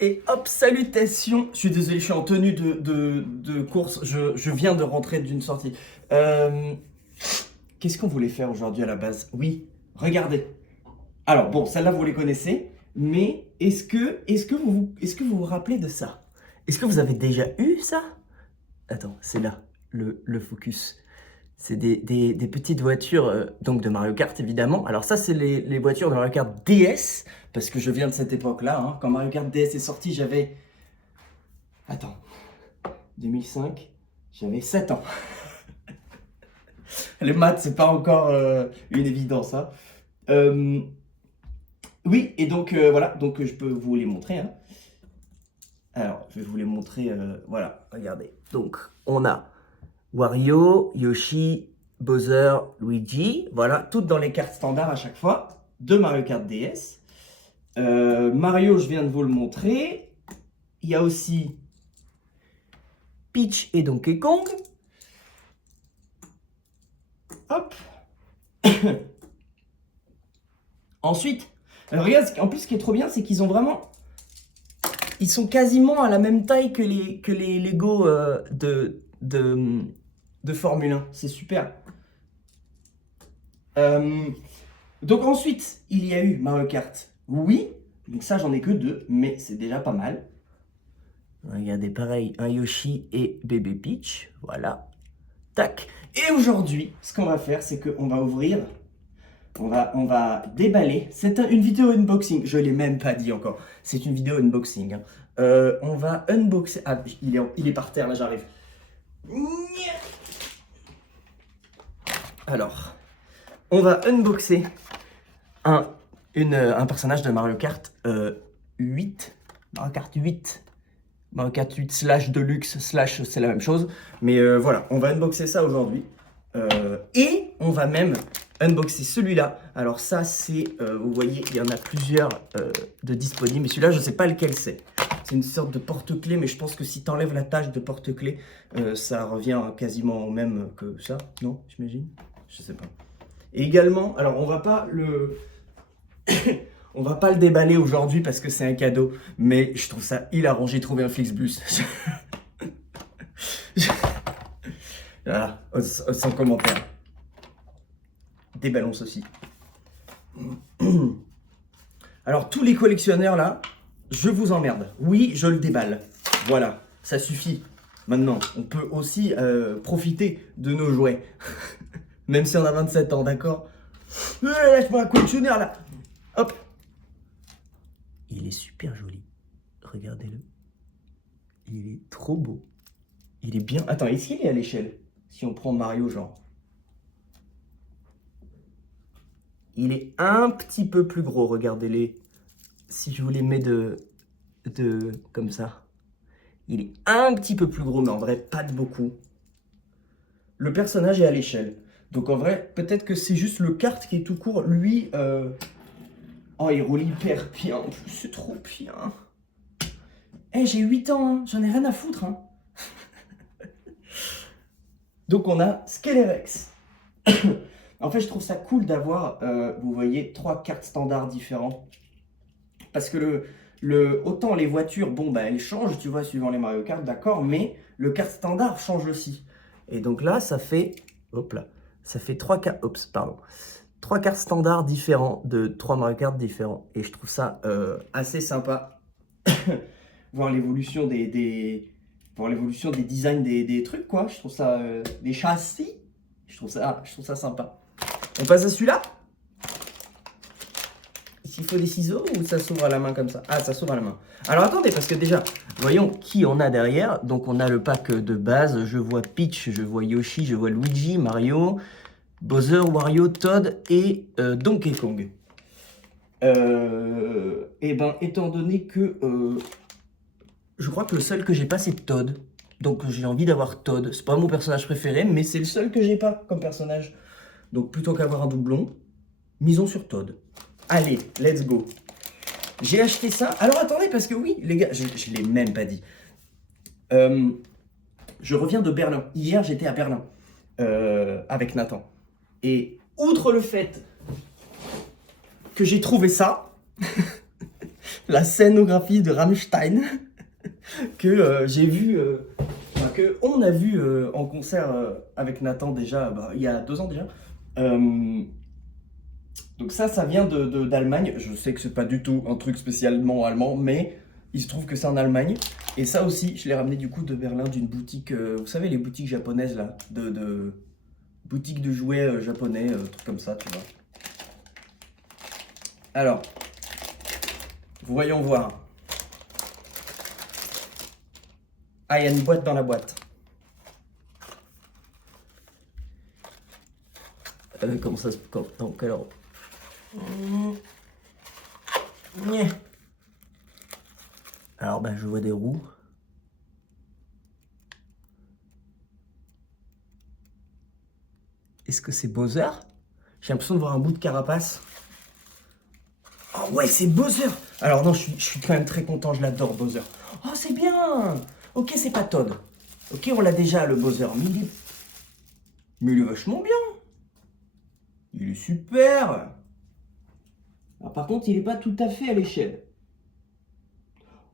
Et hop, salutations. Je suis désolé, je suis en tenue de course. Je viens de rentrer d'une sortie. Euh, Qu'est-ce qu'on voulait faire aujourd'hui à la base? Oui, regardez. Alors bon, celle-là vous les connaissez, mais est-ce que vous vous rappelez de ça? Est-ce que vous avez déjà eu ça? Attends, c'est là, le focus. C'est des petites voitures donc de Mario Kart évidemment. Alors ça c'est les voitures de Mario Kart DS, parce que je viens de cette époque-là, hein. Quand Mario Kart DS est sorti, j'avais... Attends, 2005, j'avais 7 ans. Les maths, c'est pas encore une évidence, hein. Euh, oui, et donc voilà, donc je peux vous les montrer, hein. Alors, je vais vous les montrer, voilà, regardez. Donc, on a Wario, Yoshi, Bowser, Luigi, voilà, toutes dans les cartes standards à chaque fois, de Mario Kart DS. Mario, je viens de vous le montrer. Il y a aussi Peach et Donkey Kong. Hop. Ensuite, regarde, en plus, ce qui est trop bien, c'est qu'ils ont vraiment... Ils sont quasiment à la même taille que les Lego de Formule 1. C'est super. Euh, donc ensuite, il y a eu Mario Kart. Oui, donc ça, j'en ai que 2, mais c'est déjà pas mal. Regardez, pareil, un Yoshi et bébé Peach. Voilà. Tac. Et aujourd'hui, ce qu'on va faire, c'est qu'on va ouvrir... On va déballer. C'est une vidéo unboxing. Je ne l'ai même pas dit encore. C'est une vidéo unboxing, hein. On va unboxer. Ah, il est par terre, là, j'arrive. Alors, on va unboxer un, un personnage de Mario Kart 8. Mario Kart 8. Mario Kart 8 slash Deluxe slash c'est la même chose. Mais voilà, on va unboxer ça aujourd'hui. Et on va même unboxer celui-là. Alors ça c'est, vous voyez, il y en a plusieurs de disponibles. Mais celui-là, je ne sais pas lequel c'est. C'est une sorte de porte-clés, mais je pense que si tu enlèves la tâche de porte-clés, ça revient quasiment au même que ça. Non, j'imagine? Je sais pas. Et également, alors on va pas le... On va pas le déballer aujourd'hui parce que c'est un cadeau, mais je trouve ça hilarant. J'ai trouvé un Flixbus. Voilà, sans commentaire. Déballons ceci. Alors, tous les collectionneurs là, je vous emmerde. Oui, je le déballe. Voilà, ça suffit. Maintenant, on peut aussi profiter de nos jouets. Même si on a 27 ans, d'accord? Lâche-moi un collectionneur là. Hop. Il est super joli. Regardez-le. Il est trop beau. Il est bien... Attends, est-ce qu'il est à l'échelle? Si on prend Mario, genre. Il est un petit peu plus gros, regardez-les. Si je vous les mets comme ça. Il est un petit peu plus gros, mais en vrai, pas de beaucoup. Le personnage est à l'échelle. Donc en vrai, peut-être que c'est juste le kart qui est tout court. Lui, oh, il roule hyper bien. En plus, c'est trop bien. Eh, j'ai 8 ans, hein. J'en ai rien à foutre, hein. Donc on a Skelerex. En fait, je trouve ça cool d'avoir, vous voyez, 3 cartes standards différentes. Parce que autant les voitures, bon, bah, elles changent, tu vois, suivant les Mario Kart, d'accord, mais le kart standard change aussi. Et donc là, ça fait, hop là, ça fait 3 cartes, oups, pardon, 3 cartes standards différents de 3 Mario Kart différents. Et je trouve ça assez sympa. Voir l'évolution voir l'évolution des designs des trucs, quoi. Je trouve ça, des châssis, je trouve ça sympa. On passe à celui-là. S'il faut des ciseaux ou ça s'ouvre à la main comme ça? Ah, ça s'ouvre à la main. Alors attendez, parce que déjà, voyons qui on a derrière. Donc on a le pack de base. Je vois Peach, je vois Yoshi, je vois Luigi, Mario, Bowser, Wario, Todd et Donkey Kong. Et ben, étant donné que je crois que le seul que j'ai pas, c'est Todd. Donc j'ai envie d'avoir Todd. C'est pas mon personnage préféré, mais c'est le seul que j'ai pas comme personnage. Donc plutôt qu'avoir un doublon, misons sur Todd. Allez, let's go. J'ai acheté ça. Alors attendez, parce que oui, les gars, je ne l'ai même pas dit. Je reviens de Berlin. Hier, j'étais à Berlin avec Nathan. Et outre le fait que j'ai trouvé ça, la scénographie de Rammstein que j'ai vu, que on a vu en concert avec Nathan déjà, il y a 2 ans déjà. Donc ça vient d'Allemagne. Je sais que c'est pas du tout un truc spécialement allemand, mais il se trouve que c'est en Allemagne. Et ça aussi, je l'ai ramené du coup de Berlin, d'une boutique, vous savez les boutiques japonaises là, de boutiques de jouets japonais, trucs comme ça, tu vois. Alors, voyons voir. Ah, il y a une boîte dans la boîte. Comment ça se... Donc alors... Alors, je vois des roues. Est-ce que c'est Bowser? J'ai l'impression de voir un bout de carapace. Oh ouais, c'est Bowser! Alors non, je suis quand même très content, je l'adore, Bowser. Oh, c'est bien! Ok, c'est pas Todd. Ok, on l'a déjà, le Bowser, mais il est vachement bien. Il est super. Alors, par contre, il est pas tout à fait à l'échelle.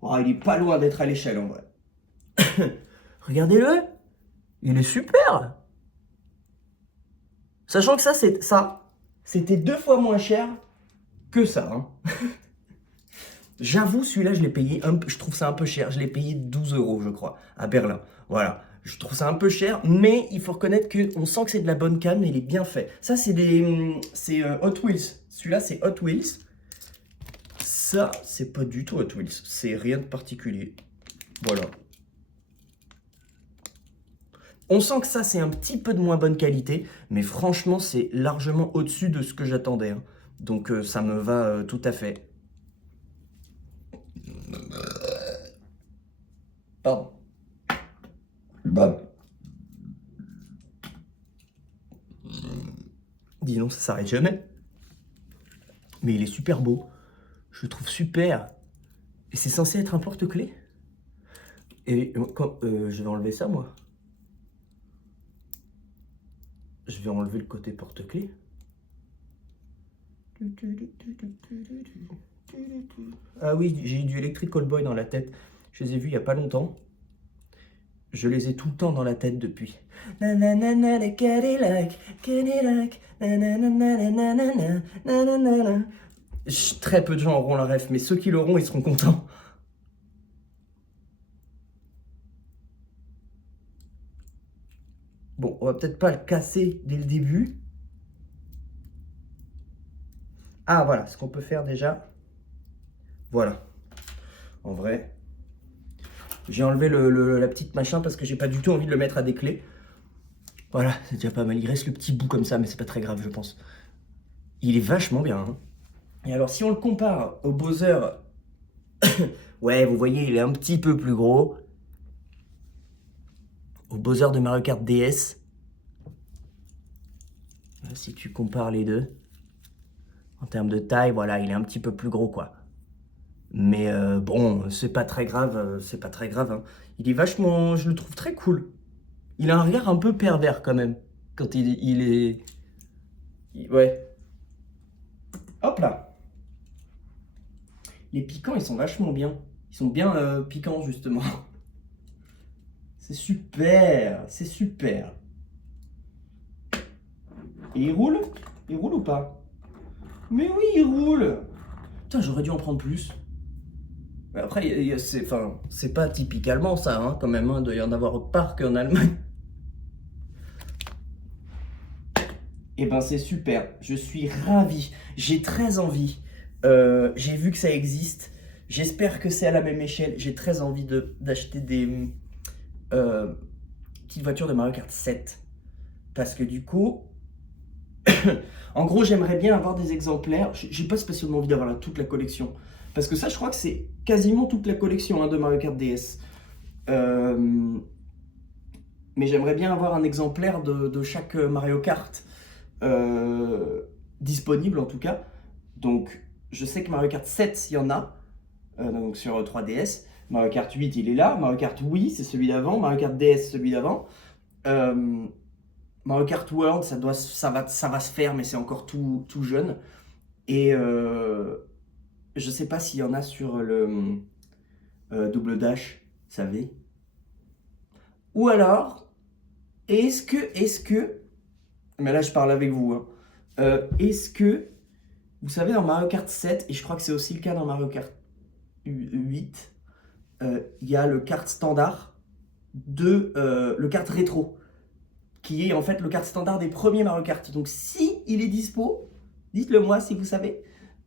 Oh, il est pas loin d'être à l'échelle, en vrai. Regardez-le! Il est super! Sachant que c'était 2 fois moins cher que ça. Hein. J'avoue, celui-là, je l'ai payé, je trouve ça un peu cher. Je l'ai payé 12 €, je crois, à Berlin. Voilà. Je trouve ça un peu cher, mais il faut reconnaître qu'on sent que c'est de la bonne cam, il est bien fait. Ça, c'est Hot Wheels. Celui-là, c'est Hot Wheels. Ça, c'est pas du tout Hot Wheels. C'est rien de particulier. Voilà. On sent que ça, c'est un petit peu de moins bonne qualité, mais franchement, c'est largement au-dessus de ce que j'attendais. Hein. Donc, ça me va tout à fait. Pardon. Dis donc, ça s'arrête jamais. Mais il est super beau. Je le trouve super. Et c'est censé être un porte-clés. Et je vais enlever ça, moi. Je vais enlever le côté porte-clés. Ah oui, j'ai eu du Electrical Boy dans la tête. Je les ai vus il n'y a pas longtemps. Je les ai tout le temps dans la tête depuis. Très peu de gens auront la ref, mais ceux qui l'auront, ils seront contents. Bon, on va peut-être pas le casser dès le début. Ah, voilà, ce qu'on peut faire déjà. Voilà. En vrai, j'ai enlevé la petite machin parce que j'ai pas du tout envie de le mettre à des clés. Voilà, c'est déjà pas mal. Il reste le petit bout comme ça, mais c'est pas très grave, je pense. Il est vachement bien. Hein. Et alors, si on le compare au Bowser, ouais, vous voyez, il est un petit peu plus gros. Au Bowser de Mario Kart DS. Si tu compares les deux, en termes de taille, voilà, il est un petit peu plus gros, quoi. Mais bon, c'est pas très grave, c'est pas très grave. Hein. Il est vachement, je le trouve très cool. Il a un regard un peu pervers quand même, quand il est... Ouais. Hop là. Les piquants, ils sont vachement bien. Ils sont bien piquants, justement. C'est super, c'est super. Et il roule? Il roule ou pas? Mais oui, il roule. Putain, j'aurais dû en prendre plus. Mais après, c'est pas typique allemand, ça, hein, quand même. Hein, il doit y en avoir au parc en Allemagne. Eh ben, c'est super. Je suis ravi. J'ai très envie. J'ai vu que ça existe. J'espère que c'est à la même échelle. J'ai très envie d'acheter des petites voitures de Mario Kart 7. Parce que du coup, en gros, j'aimerais bien avoir des exemplaires. J'ai pas spécialement envie d'avoir toute la collection. Parce que ça, je crois que c'est quasiment toute la collection hein, de Mario Kart DS. Mais j'aimerais bien avoir un exemplaire de chaque Mario Kart disponible en tout cas. Donc, je sais que Mario Kart 7, il y en a. Donc sur 3DS. Mario Kart 8, il est là. Mario Kart Wii, c'est celui d'avant. Mario Kart DS, celui d'avant. Mario Kart World, ça va se faire, mais c'est encore tout jeune. Et Je sais pas s'il y en a sur le Double Dash, vous savez. Ou alors, est-ce que, mais là je parle avec vous, hein. Est-ce que, vous savez, dans Mario Kart 7, et je crois que c'est aussi le cas dans Mario Kart 8, il y a le kart standard le kart rétro, qui est en fait le kart standard des premiers Mario Kart. Donc si il est dispo, dites-le moi si vous savez,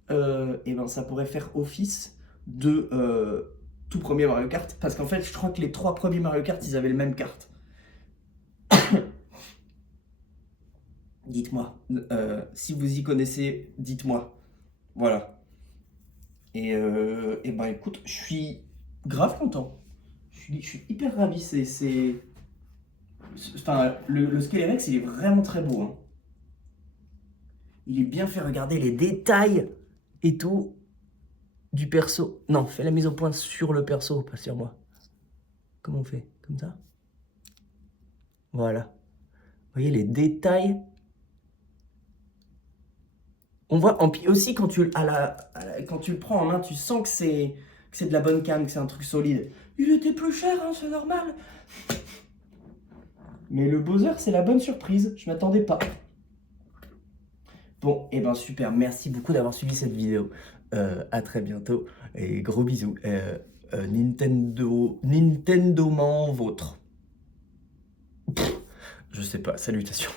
et ben ça pourrait faire office de tout premier Mario Kart, parce qu'en fait je crois que les 3 premiers Mario Kart ils avaient le même kart. Dites-moi, si vous y connaissez, dites-moi. Voilà. Et ben écoute, je suis grave content. Je suis hyper ravi. Enfin, le Skelerex, il est vraiment très beau, hein. Il est bien fait, regarder les détails et tout du perso. Non, fais la mise au point sur le perso, pas sur moi. Comment on fait? Comme ça? Voilà. Vous voyez les détails? On voit aussi quand quand tu le prends en main, tu sens que c'est de la bonne cam, que c'est un truc solide. Il était plus cher, hein, c'est normal. Mais le Bowser, c'est la bonne surprise. Je m'attendais pas. Bon, et ben super. Merci beaucoup d'avoir suivi cette vidéo. À très bientôt et gros bisous. Nintendo man vôtre. Je sais pas. Salutations.